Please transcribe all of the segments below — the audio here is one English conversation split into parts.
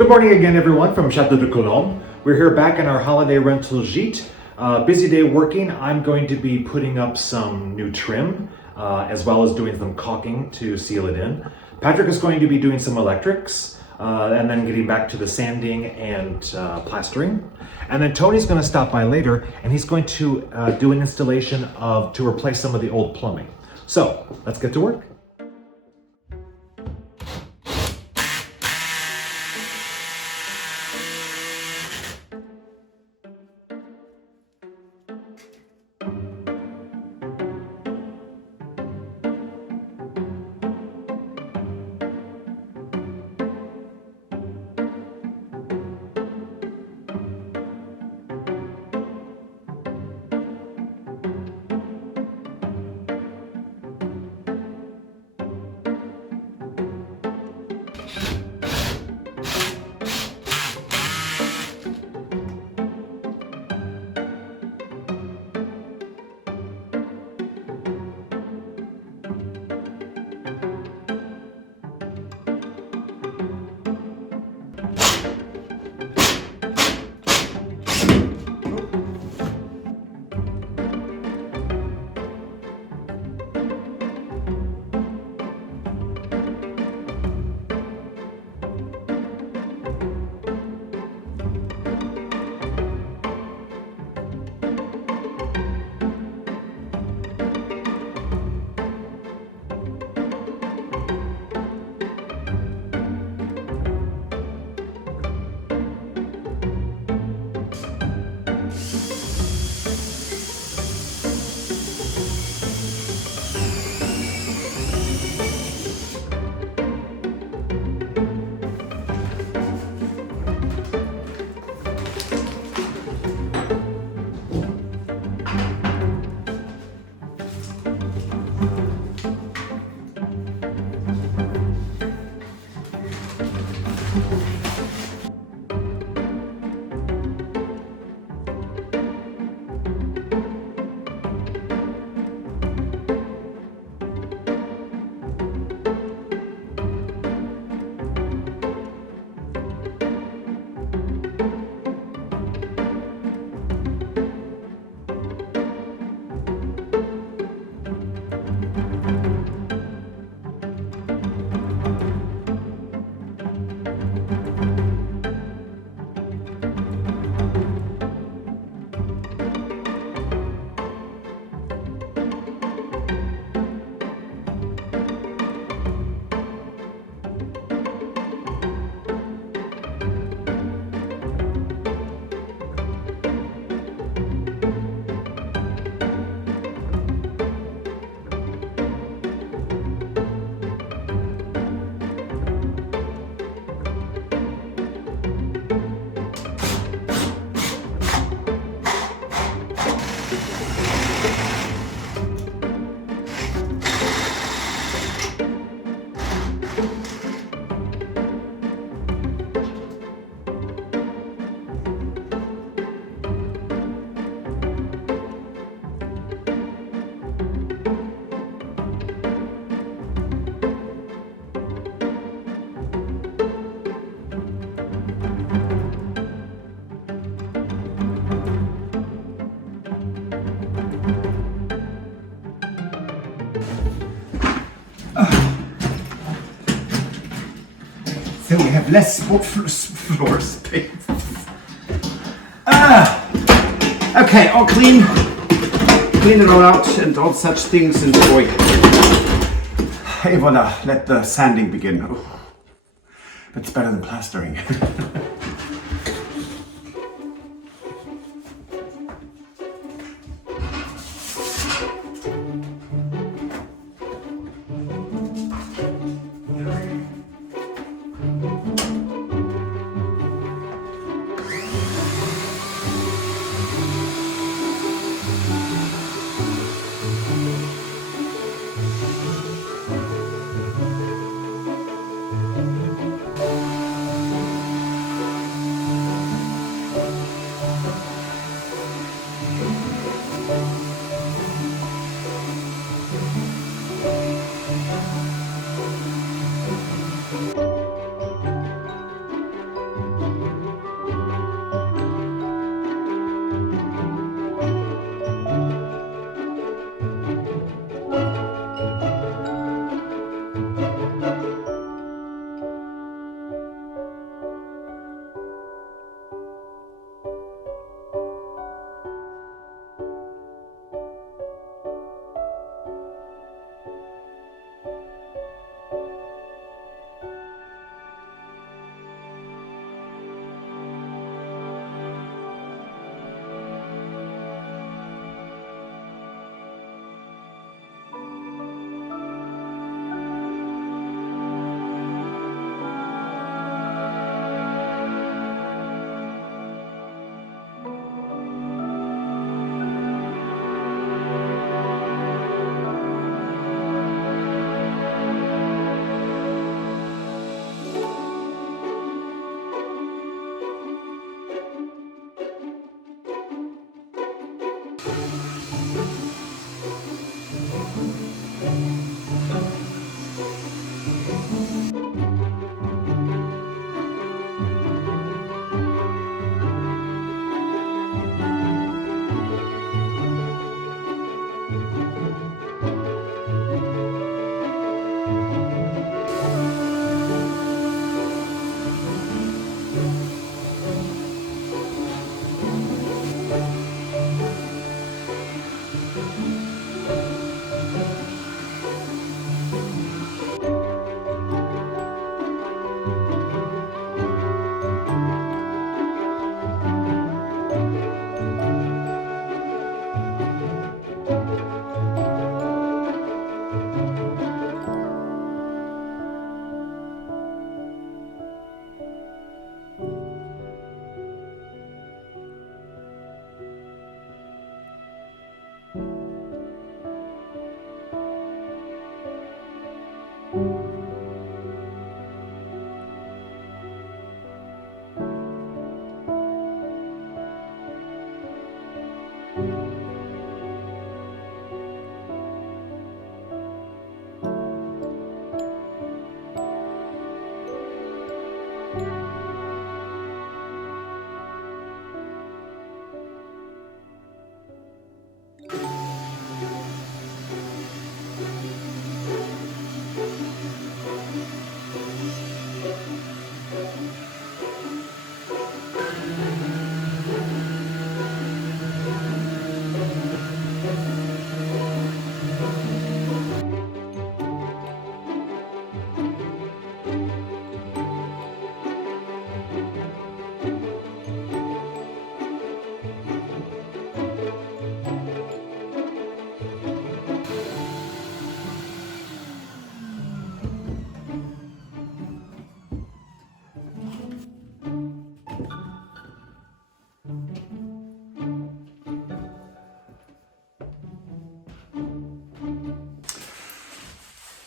Good morning again, everyone, from Chateau de Cologne. We're here back in our holiday rental gîte. Busy day working. I'm going to be putting up some new trim, as well as doing some caulking to seal it in. Patrick is going to be doing some electrics, and then getting back to the sanding and plastering. And then Tony's going to stop by later, and he's going to do an installation to replace some of the old plumbing. So let's get to work. So we have less floor space. Okay, all clean. Clean it all out and all such things and boy. Et voila, let the sanding begin. Oh, but it's better than plastering.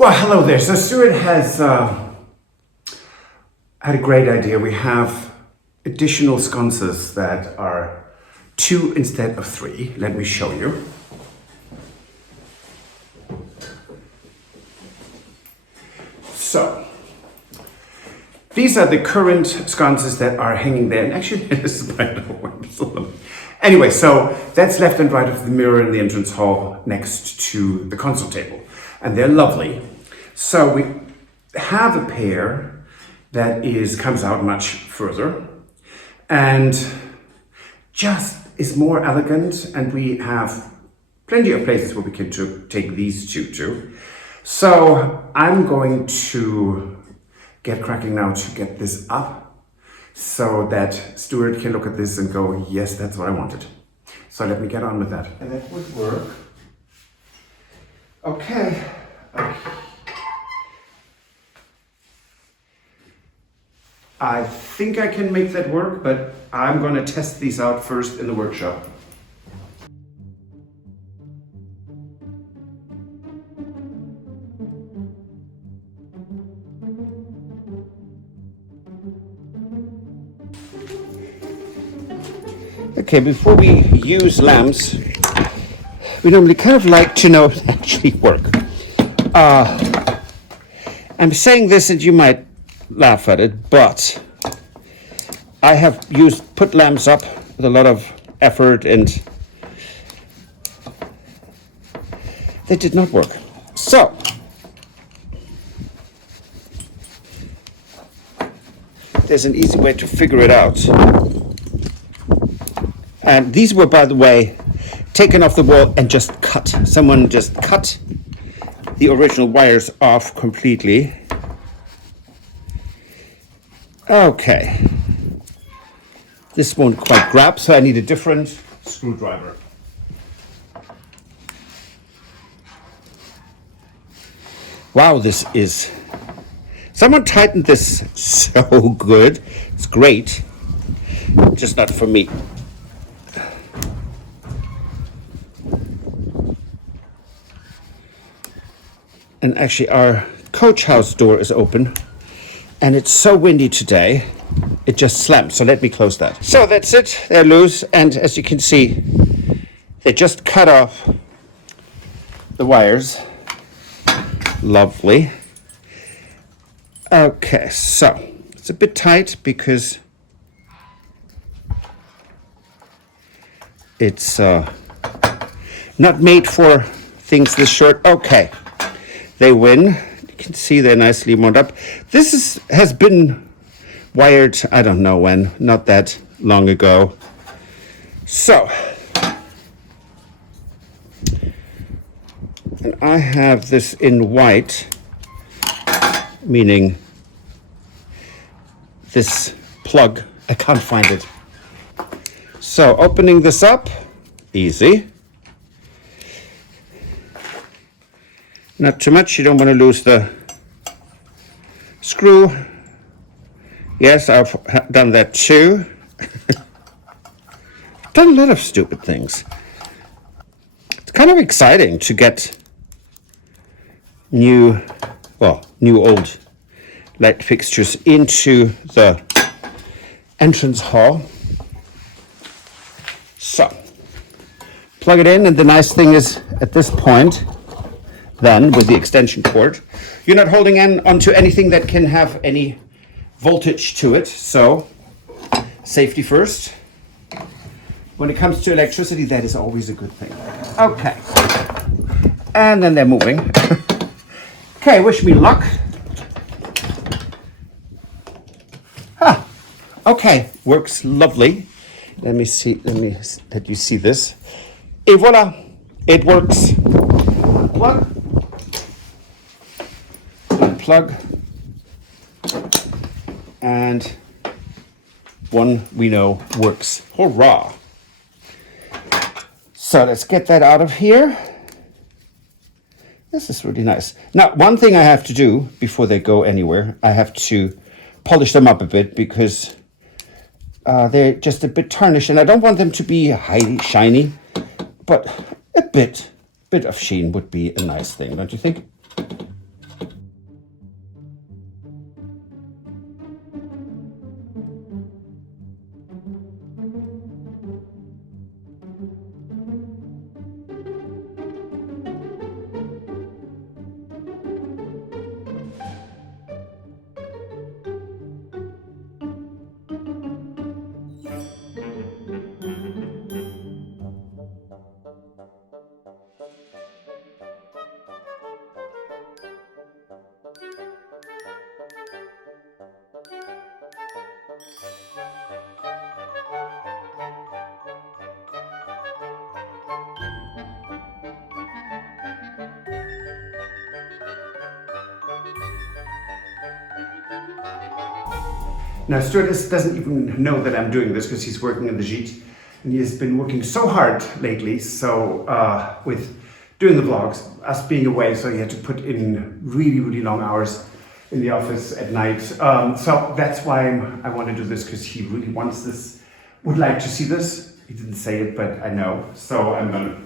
Well, hello there. So Stuart has had a great idea. We have additional sconces that are 2 instead of 3. Let me show you. So, these are the current sconces that are hanging there. And actually, there's a spider webs on them. Anyway, so that's left and right of the mirror in the entrance hall next to the console table. And they're lovely. So we have a pair that comes out much further and just is more elegant, and we have plenty of places where we can take these two to. So I'm going to get cracking now to get this up so that Stuart can look at this and go, yes, that's what I wanted. So let me get on with that. And that would work. Okay. I think I can make that work, but I'm going to test these out first in the workshop. Okay, before we use lamps, we normally kind of like to know if they actually work. I'm saying this and you might laugh at it, but I have put lamps up with a lot of effort and they did not work. So there's an easy way to figure it out. And these were, by the way, taken off the wall and just cut. Someone just cut the original wires off completely. Okay. This won't quite grab, so I need a different screwdriver. Wow, someone tightened this so good. It's great, just not for me. And actually our coach house door is open and it's so windy today, it just slams. So let me close that. So that's it, they're loose. And as you can see, they just cut off the wires. Lovely. Okay, so it's a bit tight because it's not made for things this short. Okay. They win. You can see they're nicely wound up. This has been wired, I don't know when, not that long ago. So, and I have this in white, meaning this plug, I can't find it. So opening this up, easy. Not too much, you don't want to lose the screw. Yes, I've done that too. Done a lot of stupid things. It's kind of exciting to get new old light fixtures into the entrance hall. So, plug it in, and the nice thing is at this point, then with the extension cord, you're not holding onto anything that can have any voltage to it. So safety first. When it comes to electricity, that is always a good thing. Okay. And then they're moving. Okay, wish me luck. Okay, works lovely. Let me let you see this. Et voila, it works. Plug, and one we know works. Hurrah! So let's get that out of here. This is really nice. Now, one thing I have to do before they go anywhere, I have to polish them up a bit because they're just a bit tarnished, and I don't want them to be highly shiny, but a bit of sheen would be a nice thing, don't you think? Now Stuart doesn't even know that I'm doing this because he's working in the gîte, and he has been working so hard lately. So with doing the vlogs, us being away, so he had to put in really long hours in the office at night. So that's why I want to do this, because he really wants this, would like to see this. He didn't say it, but I know. So I'm gonna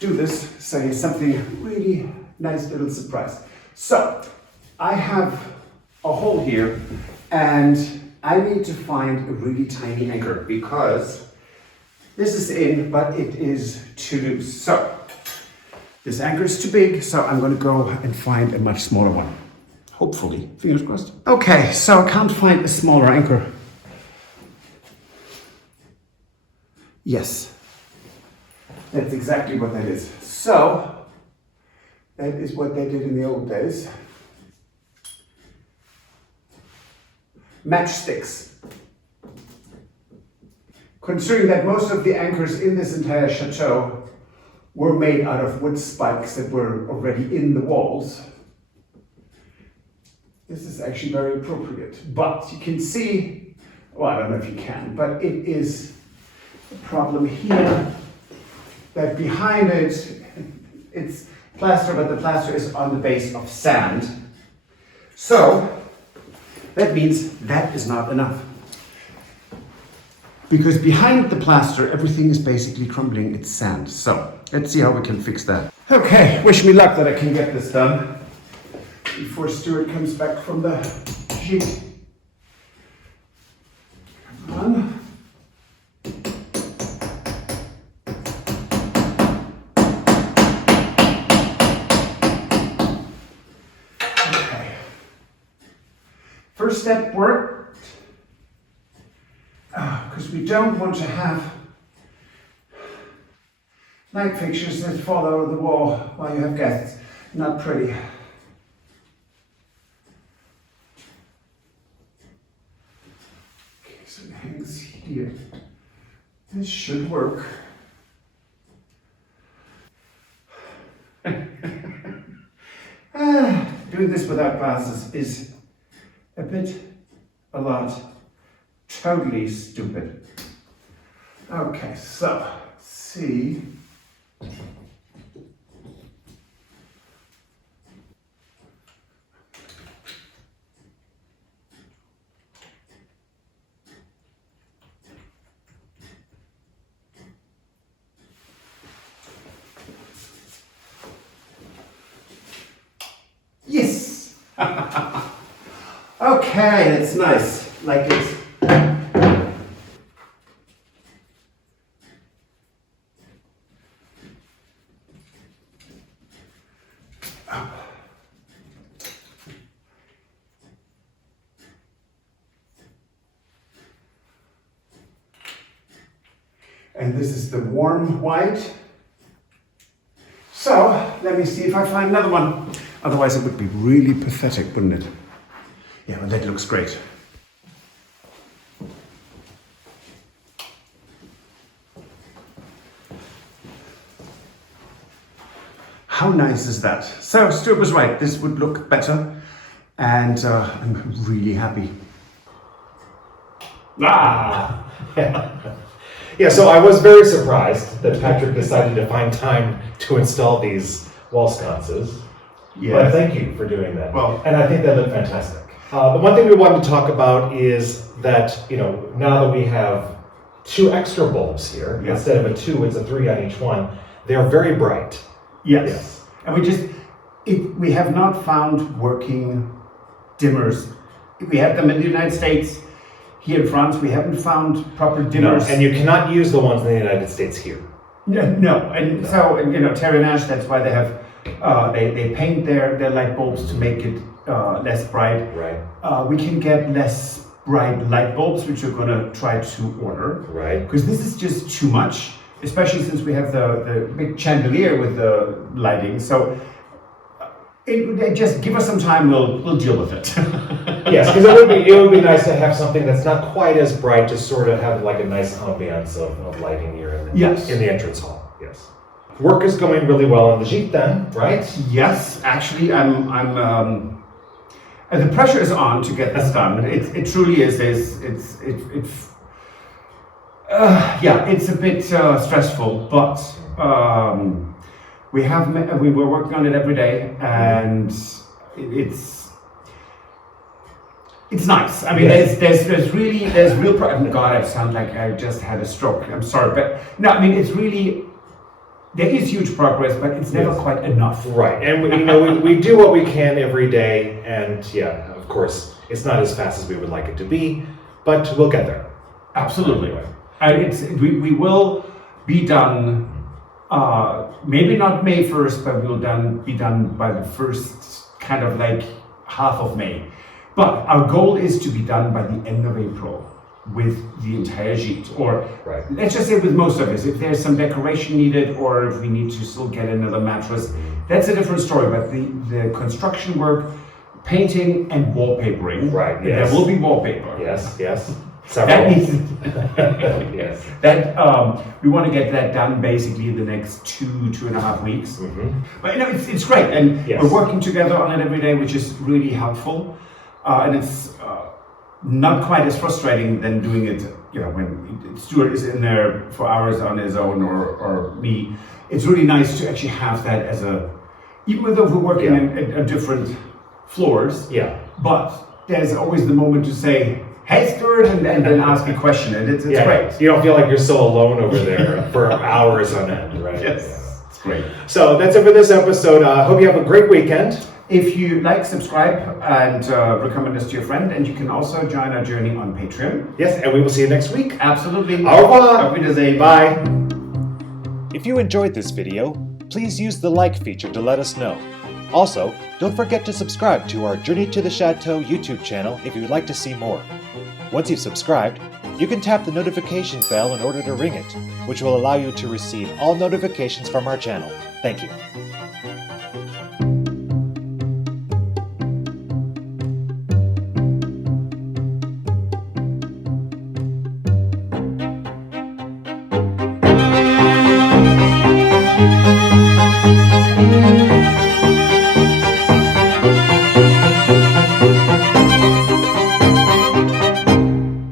do this. So here's something really nice little surprise. So I have a hole here, and I need to find a really tiny anchor because this is in, but it is too loose. So this anchor is too big, so I'm gonna go and find a much smaller one. Hopefully, fingers crossed. Okay, so I can't find a smaller anchor. Yes, that's exactly what that is. So that is what they did in the old days. Matchsticks. Considering that most of the anchors in this entire chateau were made out of wood spikes that were already in the walls, this is actually very appropriate. But you can see, well, I don't know if you can, but it is a problem here that behind it, it's plaster, but the plaster is on the base of sand. So that means that is not enough. Because behind the plaster, everything is basically crumbling, it's sand. So let's see how we can fix that. Okay, wish me luck that I can get this done before Stuart comes back from the gîte. Come on. Okay. First step worked, because we don't want to have light fixtures that fall out of the wall while you have guests. Not pretty. Okay, so it hangs here. This should work. Doing this without glasses is a lot, totally stupid. Okay, so let's see. Yes! Okay, that's nice, like it. And this is the warm white. So let me see if I find another one. Otherwise it would be really pathetic, wouldn't it? Yeah, but that looks great. How nice is that? So Stuart was right, this would look better, and I'm really happy. Ah! Yeah, so I was very surprised that Patrick decided to find time to install these wall sconces. Yeah. But thank you for doing that. Well, and I think they look fantastic. The one thing we wanted to talk about is that, now that we have 2 extra bulbs here, yes. Instead of a 2, it's a 3 on each one. They're very bright. Yes. And we have not found working dimmers. We have them in the United States. Here in France, we haven't found proper dimmers. No, and you cannot use the ones in the United States here. No. So Terry and Ash, that's why they have they paint their light bulbs to make it less bright. Right. We can get less bright light bulbs, which we're gonna try to order. Right. Because this is just too much, especially since we have the big chandelier with the lighting. So just give us some time, we'll deal with it. Yes, because it would be nice to have something that's not quite as bright, to sort of have like a nice ambiance of lighting here in the entrance hall. Yes. Work is going really well on the gîte then, right? Yes, actually, I'm the pressure is on to get this done. It truly is. It's a bit stressful, but we were working on it every day, and it's nice. I mean, there's real. God, I sound like I just had a stroke. I'm sorry, but no, I mean, it's really. There is huge progress, but it's never quite enough. Right, and we do what we can every day, and yeah, of course, it's not as fast as we would like it to be, but we'll get there. Absolutely, and we will be done. Maybe not May 1st, but we'll be done by the first kind of like half of May. But our goal is to be done by the end of April with the entire gîte, or let's just say with most of it. If there's some decoration needed, or if we need to still get another mattress, that's a different story. But the construction work, painting and wallpapering, there will be wallpaper. Yes. That needs yes. That we want to get that done basically in the next 2.5 weeks. But it's great, and we're working together on it every day, which is really helpful, and it's not quite as frustrating than doing it, when Stuart is in there for hours on his own, or me. It's really nice to actually have that as even though we're working in different floors, but there's always the moment to say, hey Stuart, and then ask a question, and it's great. You don't feel like you're so alone over there for hours on end, right? Yes, it's great. So that's it for this episode. Hope you have a great weekend. If you like, subscribe, and recommend us to your friend, and you can also join our journey on Patreon. Yes, and we will see you next week. Absolutely. Au revoir. Auf Wiedersehen. Bye. If you enjoyed this video, please use the like feature to let us know. Also, don't forget to subscribe to our Journey to the Chateau YouTube channel if you would like to see more. Once you've subscribed, you can tap the notification bell in order to ring it, which will allow you to receive all notifications from our channel. Thank you.